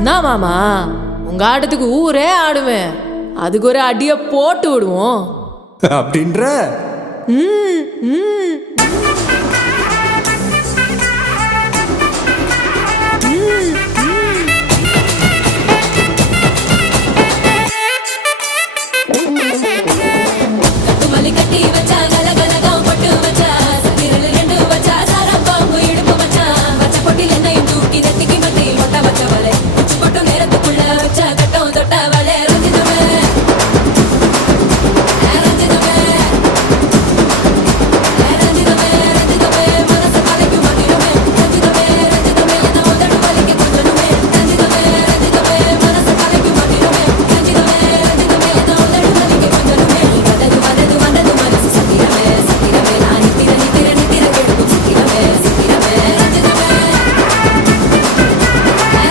என்ன மாமா, உங்க ஆட்டத்துக்கு ஊரே ஆடுவேன். அதுக்கு ஒரு அடியை போட்டு விடுவோம் அப்படின்ற ம் ம்